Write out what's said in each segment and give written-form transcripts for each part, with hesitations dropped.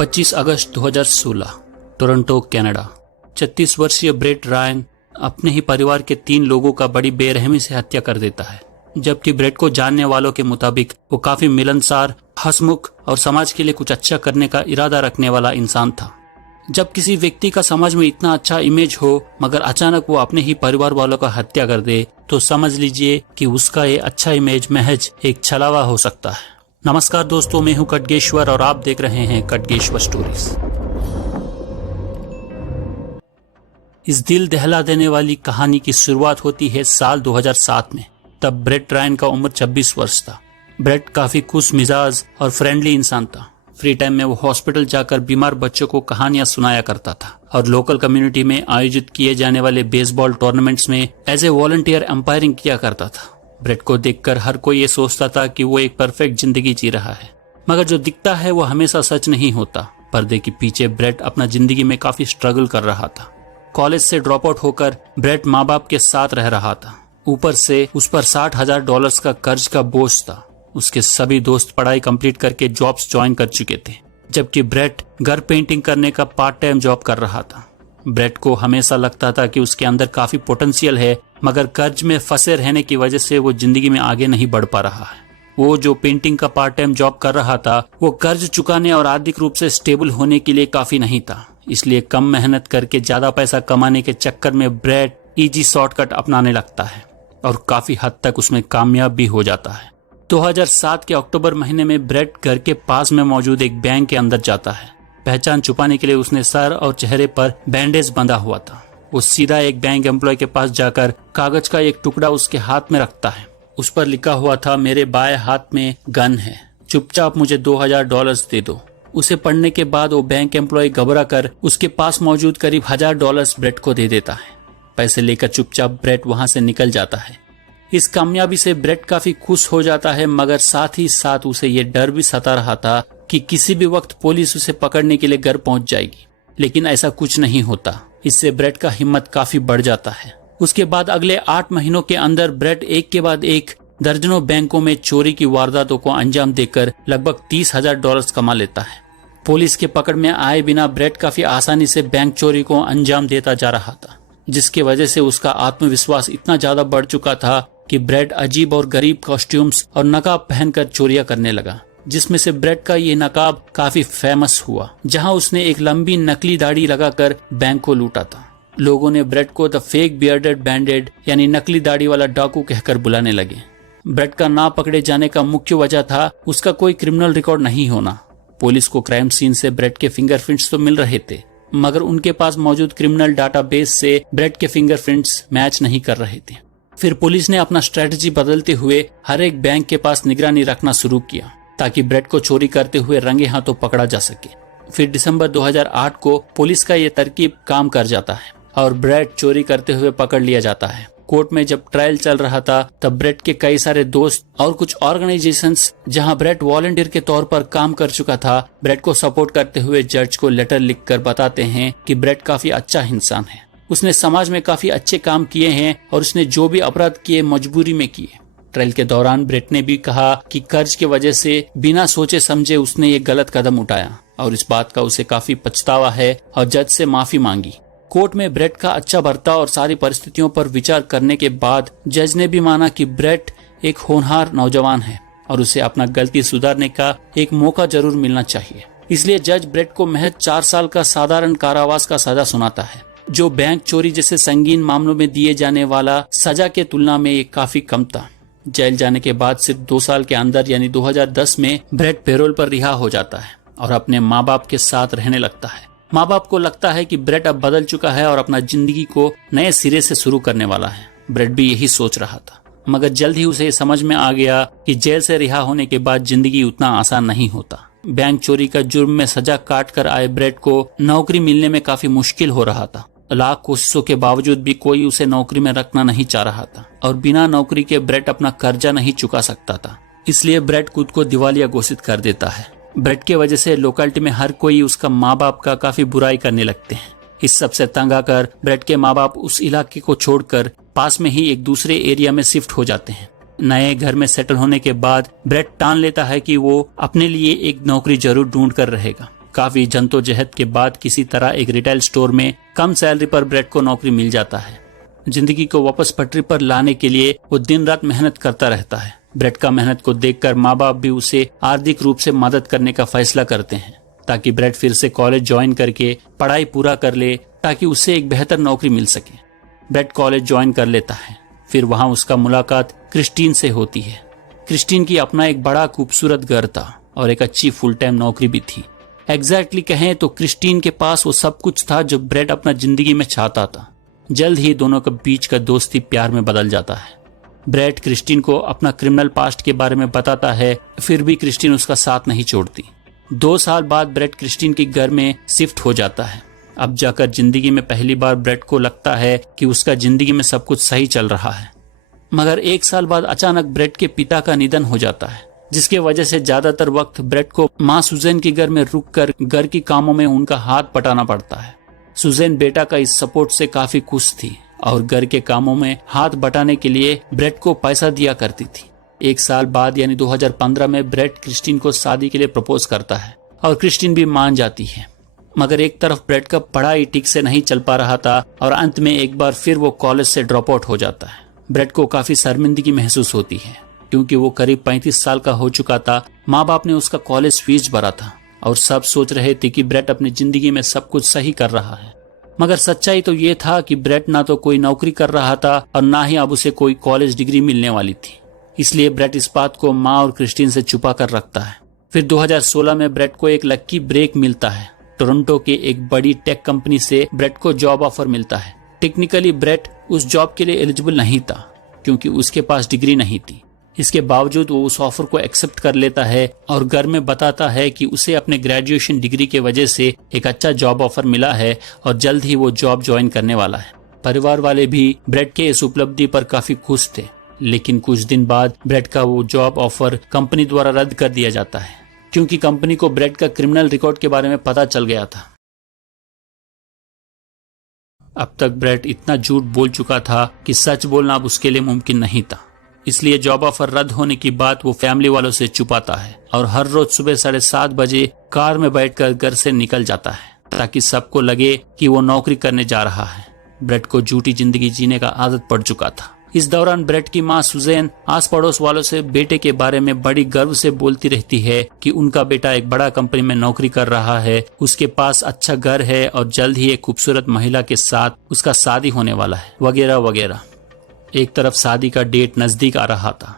25 अगस्त 2016 Toronto Canada. 36 वर्षीय bread Ryan अपने ही परिवार के 3 लोगों का बड़ी बेरहमी से हत्या कर देता है। जबकि ब्रेट को जानने वालों के मुताबिक वो काफी मिलनसार, हंसमुख और समाज के लिए कुछ अच्छा करने का इरादा रखने वाला इंसान था। जब किसी व्यक्ति का समाज में इतना अच्छा इमेज हो मगर अचानक वो अपने ही परिवार वालों का हत्या कर दे तो समझ लीजिए कि उसका ये अच्छा इमेज महज एक छलावा हो सकता है। नमस्कार दोस्तों, मैं हूं खड्गेश्वर और आप देख रहे हैं खड्गेश्वर स्टोरीज। इस दिल दहला देने वाली कहानी की शुरुआत होती है साल 2007 में। तब ब्रेट रायन का उम्र 26 वर्ष था। ब्रेट काफी खुश मिजाज और फ्रेंडली इंसान था। फ्री टाइम में वो हॉस्पिटल जाकर बीमार बच्चों को कहानियां सुनाया करता था और लोकल कम्युनिटी में आयोजित किए जाने वाले बेसबॉल टूर्नामेंट्स में एज ए वॉलंटियर अंपायरिंग किया करता था। ब्रेट को देखकर हर कोई ये सोचता था कि वो एक परफेक्ट जिंदगी जी रहा है, मगर जो दिखता है वो हमेशा सच नहीं होता। पर्दे के पीछे ब्रेट अपना जिंदगी में काफी स्ट्रगल कर रहा था। कॉलेज से ड्रॉप आउट होकर ब्रेट माँ बाप के साथ रह रहा था। ऊपर से उस पर $60,000 का कर्ज का बोझ था। उसके सभी दोस्त पढ़ाई कंप्लीट करके जॉब्स ज्वाइन कर चुके थे, जबकि ब्रेट घर पेंटिंग करने का पार्ट टाइम जॉब कर रहा था। ब्रेट को हमेशा लगता था कि उसके अंदर काफी पोटेंशियल है, मगर कर्ज में फंसे रहने की वजह से वो जिंदगी में आगे नहीं बढ़ पा रहा है। वो जो पेंटिंग का पार्ट टाइम जॉब कर रहा था वो कर्ज चुकाने और आर्थिक रूप से स्टेबल होने के लिए काफी नहीं था। इसलिए कम मेहनत करके ज्यादा पैसा कमाने के चक्कर में ब्रेट इजी शॉर्टकट अपनाने लगता है और काफी हद तक उसमें कामयाब भी हो जाता है। 2007 के अक्टूबर महीने में ब्रेट घर के पास में मौजूद एक बैंक के अंदर जाता है। पहचान छुपाने के लिए उसने सर और चेहरे पर बैंडेज बंधा हुआ था। वो सीधा एक बैंक एम्प्लॉय के पास जाकर कागज का एक टुकड़ा उसके हाथ में रखता है। उस पर लिखा हुआ था, मेरे बाएं हाथ में गन है, चुपचाप मुझे $2,000 दे दो। उसे पढ़ने के बाद वो बैंक एम्प्लॉय घबरा कर उसके पास मौजूद करीब $1,000 ब्रेट को दे देता है। पैसे लेकर चुपचाप ब्रेट वहां से निकल जाता है। इस कामयाबी से ब्रेट काफी खुश हो जाता है, मगर साथ ही साथ उसे ये डर भी सता रहा था कि किसी भी वक्त पुलिस उसे पकड़ने के लिए घर पहुंच जाएगी। लेकिन ऐसा कुछ नहीं होता। इससे ब्रेट का हिम्मत काफी बढ़ जाता है। उसके बाद अगले 8 महीनों के अंदर ब्रेट एक के बाद एक दर्जनों बैंकों में चोरी की वारदातों को अंजाम देकर लगभग $30,000 कमा लेता है। पुलिस के पकड़ में आए बिना ब्रेट काफी आसानी से बैंक चोरी को अंजाम देता जा रहा था, जिसकी वजह से उसका आत्मविश्वास इतना ज्यादा बढ़ चुका था कि ब्रेट अजीब और गरीब कॉस्ट्यूम्स और नकाब पहनकर चोरियां करने लगा, जिसमें से ब्रेट का ये नकाब काफी फेमस हुआ, जहां उसने एक लंबी नकली दाढ़ी लगाकर बैंक को लूटा था। लोगों ने ब्रेट को द फेक बियर्डेड बैंडेड यानी नकली दाढ़ी वाला डाकू कहकर बुलाने लगे। ब्रेट का ना पकड़े जाने का मुख्य वजह था उसका कोई क्रिमिनल रिकॉर्ड नहीं होना। पुलिस को क्राइम सीन से ब्रेट के फिंगरप्रिंट्स तो मिल रहे थे, मगर उनके पास मौजूद क्रिमिनल डाटाबेस से ब्रेट के फिंगरप्रिंट्स मैच नहीं कर रहे थे। फिर पुलिस ने अपना स्ट्रेटजी बदलते हुए हर एक बैंक के पास निगरानी रखना शुरू किया ताकि ब्रेट को चोरी करते हुए रंगे हाथों पकड़ा जा सके। फिर दिसंबर 2008 को पुलिस का ये तरकीब काम कर जाता है और ब्रेट चोरी करते हुए पकड़ लिया जाता है। कोर्ट में जब ट्रायल चल रहा था तब ब्रेट के कई सारे दोस्त और कुछ ऑर्गेनाइजेशंस जहां ब्रेट वॉलंटियर के तौर पर काम कर चुका था, ब्रेट को सपोर्ट करते हुए जज को लेटर लिखकर बताते हैं कि ब्रेट काफी अच्छा इंसान है, उसने समाज में काफी अच्छे काम किए हैं और उसने जो भी अपराध किए मजबूरी में किए। ट्रायल के दौरान ब्रेट ने भी कहा कि कर्ज की वजह से बिना सोचे समझे उसने ये गलत कदम उठाया और इस बात का उसे काफी पछतावा है और जज से माफी मांगी। कोर्ट में ब्रेट का अच्छा बर्ताव और सारी परिस्थितियों पर विचार करने के बाद जज ने भी माना कि ब्रेट एक होनहार नौजवान है और उसे अपना गलती सुधारने का एक मौका जरूर मिलना चाहिए। इसलिए जज ब्रेट को महज 4 साल का साधारण कारावास का सजा सुनाता है, जो बैंक चोरी जैसे संगीन मामलों में दिए जाने वाला सजा के तुलना में ये काफी कम था। जेल जाने के बाद सिर्फ 2 साल के अंदर यानी 2010 में ब्रेट पैरोल पर रिहा हो जाता है और अपने माँ बाप के साथ रहने लगता है। माँ बाप को लगता है कि ब्रेट अब बदल चुका है और अपना जिंदगी को नए सिरे से शुरू करने वाला है। ब्रेट भी यही सोच रहा था, मगर जल्द ही उसे समझ में आ गया कि जेल से रिहा होने के बाद जिंदगी उतना आसान नहीं होता। बैंक चोरी का जुर्म में सजा काट कर आए ब्रेट को नौकरी मिलने में काफी मुश्किल हो रहा था। लाख कोशिशों के बावजूद भी कोई उसे नौकरी में रखना नहीं चाह रहा था और बिना नौकरी के ब्रेट अपना कर्जा नहीं चुका सकता था। इसलिए ब्रेट खुद को दिवालिया घोषित कर देता है। ब्रेट के वजह से लोकेलिटी में हर कोई उसका माँ बाप का काफी बुराई करने लगते हैं। इस सब से तंग आकर ब्रेट के माँ बाप उस इलाके को छोड़कर पास में ही एक दूसरे एरिया में शिफ्ट हो जाते हैं। नए घर में सेटल होने के बाद ब्रेट ठान लेता है कि वो अपने लिए एक नौकरी जरूर ढूंढ कर रहेगा। काफी जद्दोजहद के बाद किसी तरह एक रिटेल स्टोर में कम सैलरी पर ब्रेट को नौकरी मिल जाता है। जिंदगी को वापस पटरी पर लाने के लिए वो दिन रात मेहनत करता रहता है। ब्रेट का मेहनत को देखकर माँ बाप भी उसे आर्थिक रूप से मदद करने का फैसला करते हैं ताकि ब्रेट फिर से कॉलेज ज्वाइन करके पढ़ाई पूरा कर ले ताकि उसे एक बेहतर नौकरी मिल सके। ब्रेट कॉलेज ज्वाइन कर लेता है। फिर वहाँ उसका मुलाकात क्रिस्टीन से होती है। क्रिस्टीन की अपना एक बड़ा खूबसूरत घर था और एक अच्छी फुल टाइम नौकरी भी थी। एग्जैक्टली कहें तो क्रिस्टीन के पास वो सब कुछ था जो ब्रेट अपना जिंदगी में चाहता था। जल्द ही दोनों के बीच का दोस्ती प्यार में बदल जाता है। ब्रेट क्रिस्टीन को अपना क्रिमिनल पास्ट के बारे में बताता है, फिर भी क्रिस्टीन उसका साथ नहीं छोड़ती। 2 साल बाद ब्रेट क्रिस्टीन के घर में शिफ्ट हो जाता है। अब जाकर जिंदगी में पहली बार ब्रेट को लगता है कि उसका जिंदगी में सब कुछ सही चल रहा है। मगर 1 साल बाद अचानक ब्रेट के पिता का निधन हो जाता है, जिसके वजह से ज्यादातर वक्त ब्रेट को माँ सुजैन के घर में रुककर घर के कामों में उनका हाथ बटाना पड़ता है। सुजैन बेटा का इस सपोर्ट से काफी खुश थी और घर के कामों में हाथ बटाने के लिए ब्रेट को पैसा दिया करती थी। 1 साल बाद यानी 2015 में ब्रेट क्रिस्टीन को शादी के लिए प्रपोज करता है और क्रिस्टीन भी मान जाती है। मगर एक तरफ ब्रेट का पढ़ाई ठीक से नहीं चल पा रहा था और अंत में एक बार फिर वो कॉलेज से ड्रॉप आउट हो जाता है। ब्रेट को काफी शर्मिंदगी महसूस होती है क्योंकि वो करीब 35 साल का हो चुका था। माँ बाप ने उसका कॉलेज फीस भरा था और सब सोच रहे थे कि ब्रेट अपनी जिंदगी में सब कुछ सही कर रहा है। मगर सच्चाई तो ये था कि ब्रेट ना तो कोई नौकरी कर रहा था और ना ही अब उसे कोई कॉलेज डिग्री मिलने वाली थी। इसलिए ब्रेट इस बात को माँ और क्रिस्टीन से छुपा कर रखता है। फिर 2016 में ब्रेट को एक लकी ब्रेक मिलता है। टोरंटो के एक बड़ी टेक कंपनी से ब्रेट को जॉब ऑफर मिलता है। टेक्निकली ब्रेट उस जॉब के लिए एलिजिबल नहीं था क्योंकि उसके पास डिग्री नहीं थी। इसके बावजूद वो उस ऑफर को एक्सेप्ट कर लेता है और घर में बताता है कि उसे अपने ग्रेजुएशन डिग्री के वजह से एक अच्छा जॉब ऑफर मिला है और जल्द ही वो जॉब ज्वाइन करने वाला है। परिवार वाले भी ब्रेट के इस उपलब्धि पर काफी खुश थे, लेकिन कुछ दिन बाद ब्रेट का वो जॉब ऑफर कंपनी द्वारा रद्द कर दिया जाता है क्योंकि कंपनी को ब्रेट का क्रिमिनल रिकॉर्ड के बारे में पता चल गया था। अब तक ब्रेट इतना झूठ बोल चुका था कि सच बोलना अब उसके लिए मुमकिन नहीं था। इसलिए जॉब ऑफर रद्द होने की बात वो फैमिली वालों से छुपाता है और हर रोज सुबह 7:30 बजे कार में बैठकर घर से निकल जाता है ताकि सबको लगे कि वो नौकरी करने जा रहा है। ब्रेट को झूठी जिंदगी जीने का आदत पड़ चुका था। इस दौरान ब्रेट की माँ सुजैन आस पड़ोस वालों से बेटे के बारे में बड़ी गर्व से बोलती रहती है कि उनका बेटा एक बड़ा कंपनी में नौकरी कर रहा है, उसके पास अच्छा घर है और जल्द ही एक खूबसूरत महिला के साथ उसका शादी होने वाला है, वगैरह वगैरह। एक तरफ शादी का डेट नजदीक आ रहा था,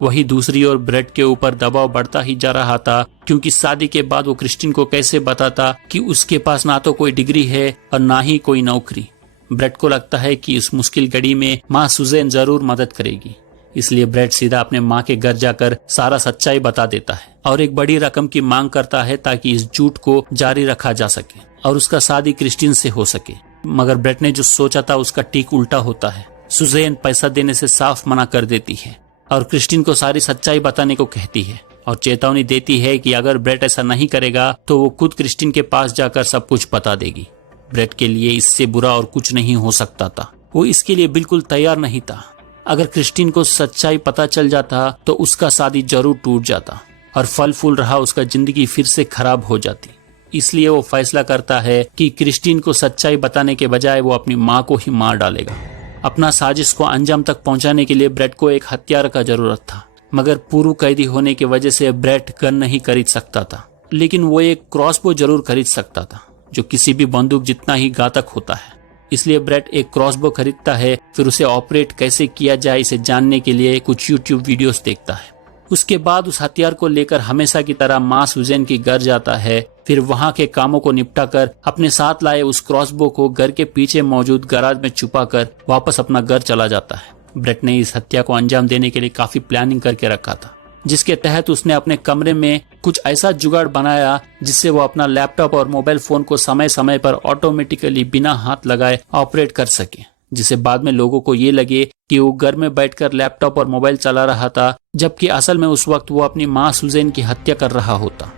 वहीं दूसरी ओर ब्रेट के ऊपर दबाव बढ़ता ही जा रहा था क्योंकि शादी के बाद वो क्रिस्टीन को कैसे बताता कि उसके पास ना तो कोई डिग्री है और ना ही कोई नौकरी। ब्रेट को लगता है कि इस मुश्किल घड़ी में माँ सुजैन जरूर मदद करेगी, इसलिए ब्रेट सीधा अपने माँ के घर जाकर सारा सच्चाई बता देता है और एक बड़ी रकम की मांग करता है ताकि इस झूठ को जारी रखा जा सके और उसका शादी क्रिस्टीन से हो सके। मगर ब्रेट ने जो सोचा था उसका ठीक उल्टा होता है। सुजैन पैसा देने से साफ मना कर देती है और क्रिस्टीन को सारी सच्चाई बताने को कहती है और चेतावनी देती है कि अगर ब्रेट ऐसा नहीं करेगा तो वो खुद क्रिस्टीन के पास जाकर सब कुछ बता देगी। ब्रेट के लिए इससे बुरा और कुछ नहीं हो सकता था। वो इसके लिए बिल्कुल तैयार नहीं था। अगर क्रिस्टीन को सच्चाई पता चल जाता तो उसका शादी जरूर टूट जाता और फल फूल रहा उसका जिंदगी फिर से खराब हो जाती। इसलिए वो फैसला करता है कि क्रिस्टीन को सच्चाई बताने के बजाय वो अपनी माँ को ही मार डालेगा। अपना साजिश को अंजाम तक पहुंचाने के लिए ब्रेट को एक हथियार का जरूरत था, मगर पूर्व कैदी होने की वजह से ब्रेट गन नहीं खरीद सकता था, लेकिन वो एक क्रॉसबो जरूर खरीद सकता था जो किसी भी बंदूक जितना ही घातक होता है। इसलिए ब्रेट एक क्रॉसबो खरीदता है, फिर उसे ऑपरेट कैसे किया जाए इसे जानने के लिए कुछ यूट्यूब वीडियोस देखता है। उसके बाद उस हथियार को लेकर हमेशा की तरह माँ सुजैन के घर जाता है। फिर वहाँ के कामों को निपटा कर अपने साथ लाए उस क्रॉसबो को घर के पीछे मौजूद गैराज में छुपा कर वापस अपना घर चला जाता है। ब्रेट ने इस हत्या को अंजाम देने के लिए काफी प्लानिंग करके रखा था, जिसके तहत उसने अपने कमरे में कुछ ऐसा जुगाड़ बनाया जिससे वो अपना लैपटॉप और मोबाइल फोन को समय समय पर ऑटोमेटिकली बिना हाथ लगाए ऑपरेट कर सके, जिससे बाद में लोगों को ये लगे कि वो घर में बैठकर लैपटॉप और मोबाइल चला रहा था, जबकि असल में उस वक्त वो अपनी माँ सुजैन की हत्या कर रहा होता।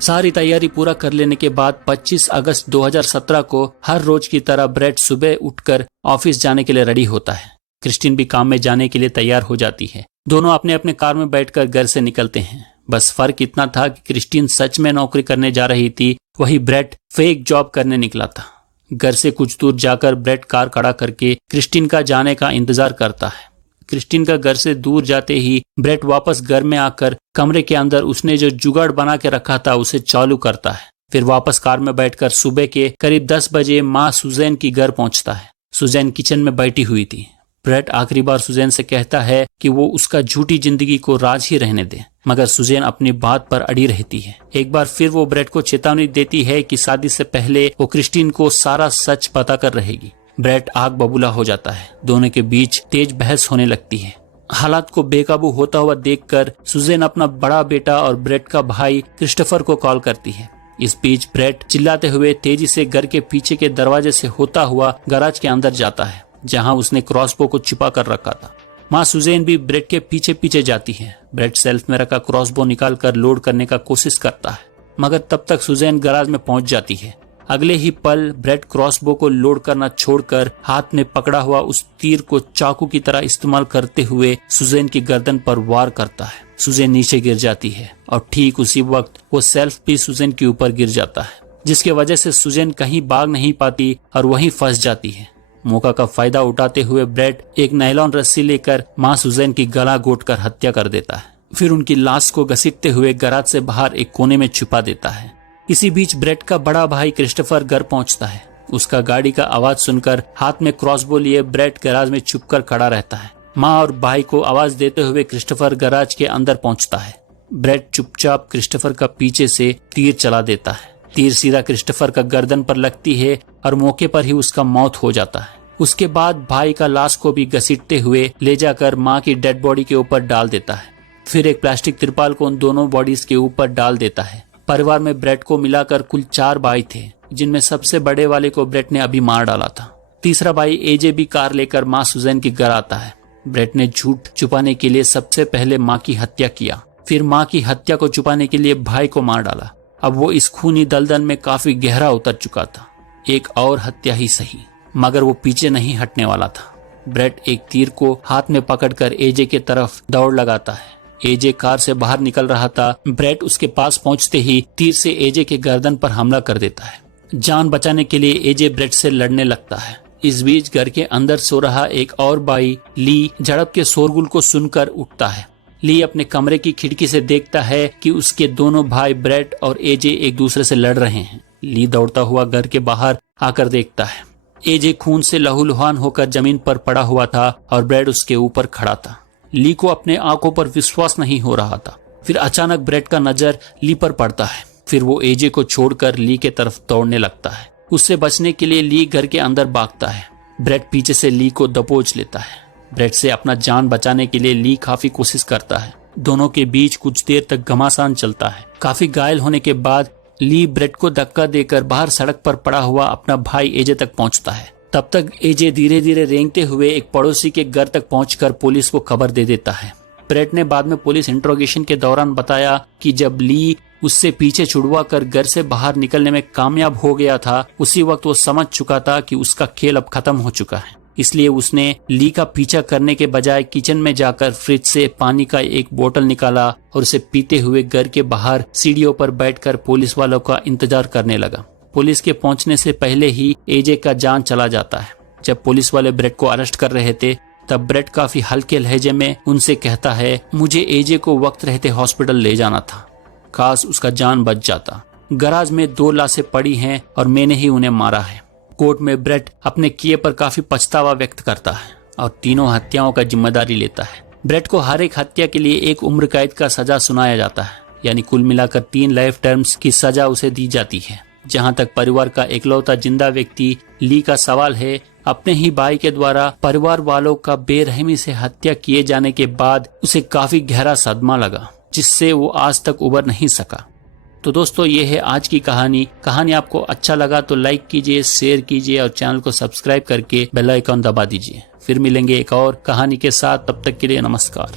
सारी तैयारी पूरा कर लेने के बाद 25 अगस्त 2017 को हर रोज की तरह ब्रेट सुबह उठकर ऑफिस जाने के लिए रेडी होता है। क्रिस्टीन भी काम में जाने के लिए तैयार हो जाती है। दोनों अपने अपने कार में बैठकर घर से निकलते हैं। बस फर्क इतना था कि क्रिस्टीन सच में नौकरी करने जा रही थी, वही ब्रेट फेक जॉब करने निकला था। घर से कुछ दूर जाकर ब्रेट कार खड़ा करके क्रिस्टीन का जाने का इंतजार करता है। क्रिस्टीन का घर से दूर जाते ही ब्रेट वापस घर में आकर कमरे के अंदर उसने जो जुगाड़ बना के रखा था उसे चालू करता है। फिर वापस कार में बैठकर सुबह के करीब 10 बजे माँ सुजैन की घर पहुंचता है। सुजैन किचन में बैठी हुई थी। ब्रेट आखिरी बार सुजैन से कहता है कि वो उसका झूठी जिंदगी को राज ही रहने दे, मगर सुजैन अपनी बात पर अड़ी रहती है। एक बार फिर वो ब्रेट को चेतावनी देती है कि शादी से पहले वो क्रिस्टीन को सारा सच पता कर रहेगी। ब्रेट आग बबूला हो जाता है। दोनों के बीच तेज बहस होने लगती है। हालात को बेकाबू होता हुआ देखकर सुजैन अपना बड़ा बेटा और ब्रेट का भाई क्रिस्टोफर को कॉल करती है। इस बीच ब्रेट चिल्लाते हुए तेजी से घर के पीछे के दरवाजे से होता हुआ गैराज के अंदर जाता है, जहां उसने क्रॉसबो को छिपा कर रखा था। माँ सुजैन भी ब्रेट के पीछे पीछे जाती है। ब्रेट सेल्फ में रखा क्रॉसबो निकाल कर लोड करने का कोशिश करता है, मगर तब तक सुजैन गैराज में पहुंच जाती है। अगले ही पल ब्रेट क्रॉसबो को लोड करना छोड़कर हाथ में पकड़ा हुआ उस तीर को चाकू की तरह इस्तेमाल करते हुए सुजैन की गर्दन पर वार करता है। सुजैन नीचे गिर जाती है और ठीक उसी वक्त वो सेल्फ भी सुजैन के ऊपर गिर जाता है, जिसके वजह से सुजैन कहीं भाग नहीं पाती और वहीं फंस जाती है। मौका का फायदा उठाते हुए ब्रेट एक नायलॉन रस्सी लेकर माँ सुजैन की गला घोंटकर हत्या कर देता है। फिर उनकी लाश को घसीटते हुए गैराज से बाहर एक कोने में छुपा देता है। इसी बीच ब्रेट का बड़ा भाई क्रिस्टोफर घर पहुंचता है। उसका गाड़ी का आवाज सुनकर हाथ में क्रॉसबो लिए ब्रेट गैराज में छुपकर खड़ा रहता है। माँ और भाई को आवाज देते हुए क्रिस्टोफर गैराज के अंदर पहुंचता है। ब्रेट चुपचाप क्रिस्टोफर का पीछे से तीर चला देता है। तीर सीधा क्रिस्टोफर का गर्दन पर लगती है और मौके पर ही उसका मौत हो जाता है। उसके बाद भाई का लाश को भी घसीटते हुए ले जाकर माँ की डेड बॉडी के ऊपर डाल देता है। फिर एक प्लास्टिक तिरपाल को उन दोनों बॉडीज के ऊपर डाल देता है। परिवार में ब्रेट को मिलाकर कुल 4 भाई थे, जिनमें सबसे बड़े वाले को ब्रेट ने अभी मार डाला था। तीसरा भाई एजे भी कार लेकर माँ सुजैन के घर आता है। ब्रेट ने झूठ छुपाने के लिए सबसे पहले माँ की हत्या किया, फिर माँ की हत्या को छुपाने के लिए भाई को मार डाला। अब वो इस खूनी दलदल में काफी गहरा उतर चुका था। एक और हत्या ही सही, मगर वो पीछे नहीं हटने वाला था। ब्रेट एक तीर को हाथ में पकड़कर एजे के तरफ दौड़ लगाता है। एजे कार से बाहर निकल रहा था। ब्रेट उसके पास पहुंचते ही तीर से एजे के गर्दन पर हमला कर देता है। जान बचाने के लिए एजे ब्रेट से लड़ने लगता है। इस बीच घर के अंदर सो रहा एक और भाई ली झड़प के शोरगुल को सुनकर उठता है। ली अपने कमरे की खिड़की से देखता है कि उसके दोनों भाई ब्रेट और एजे एक दूसरे से लड़ रहे हैं। ली दौड़ता हुआ घर के बाहर आकर देखता है। एजे खून से लहूलुहान होकर जमीन पर पड़ा हुआ था और ब्रेट उसके ऊपर खड़ा था। ली को अपने आंखों पर विश्वास नहीं हो रहा था। फिर अचानक ब्रेट का नजर ली पर पड़ता है। फिर वो एजे को छोड़कर ली के तरफ दौड़ने लगता है। उससे बचने के लिए ली घर के अंदर भागता है। ब्रेट पीछे से ली को दबोच लेता है। ब्रेट से अपना जान बचाने के लिए ली काफी कोशिश करता है। दोनों के बीच कुछ देर तक घमासान चलता है। काफी घायल होने के बाद ली ब्रेट को धक्का देकर बाहर सड़क पर पड़ा हुआ अपना भाई एजे तक पहुंचता है। तब तक एजे धीरे धीरे रेंगते हुए एक पड़ोसी के घर तक पहुंचकर पुलिस को खबर दे देता है। ब्रेट ने बाद में पुलिस इंट्रोगेशन के दौरान बताया कि जब ली उससे पीछे छुड़वा कर घर से बाहर निकलने में कामयाब हो गया था, उसी वक्त वो समझ चुका था कि उसका खेल अब खत्म हो चुका है। इसलिए उसने ली का पीछा करने के बजाय किचन में जाकर फ्रिज से पानी का एक बोतल निकाला और उसे पीते हुए घर के बाहर सीढ़ियों पर बैठकर पुलिस वालों का इंतजार करने लगा। पुलिस के पहुंचने से पहले ही एजे का जान चला जाता है। जब पुलिस वाले ब्रेट को अरेस्ट कर रहे थे, तब ब्रेट काफी हल्के लहजे में उनसे कहता है, मुझे एजे को वक्त रहते हॉस्पिटल ले जाना था, काश उसका जान बच जाता। गराज में 2 लाशें पड़ी हैं और मैंने ही उन्हें मारा है। कोर्ट में ब्रेट अपने किए पर काफी पछतावा व्यक्त करता है और तीनों हत्याओं का जिम्मेदारी लेता है। ब्रेट को हर एक हत्या के लिए 1 उम्र कैद का सजा सुनाया जाता है, यानी कुल मिलाकर 3 लाइफ टर्म्स की सजा उसे दी जाती है। जहां तक परिवार का इकलौता जिंदा व्यक्ति ली का सवाल है, अपने ही भाई के द्वारा परिवार वालों का बेरहमी से हत्या किए जाने के बाद उसे काफी गहरा सदमा लगा, जिससे वो आज तक उबर नहीं सका। तो दोस्तों, ये है आज की कहानी। कहानी आपको अच्छा लगा तो लाइक कीजिए, शेयर कीजिए और चैनल को सब्सक्राइब करके बेल आइकन दबा दीजिए। फिर मिलेंगे एक और कहानी के साथ, तब तक के लिए नमस्कार।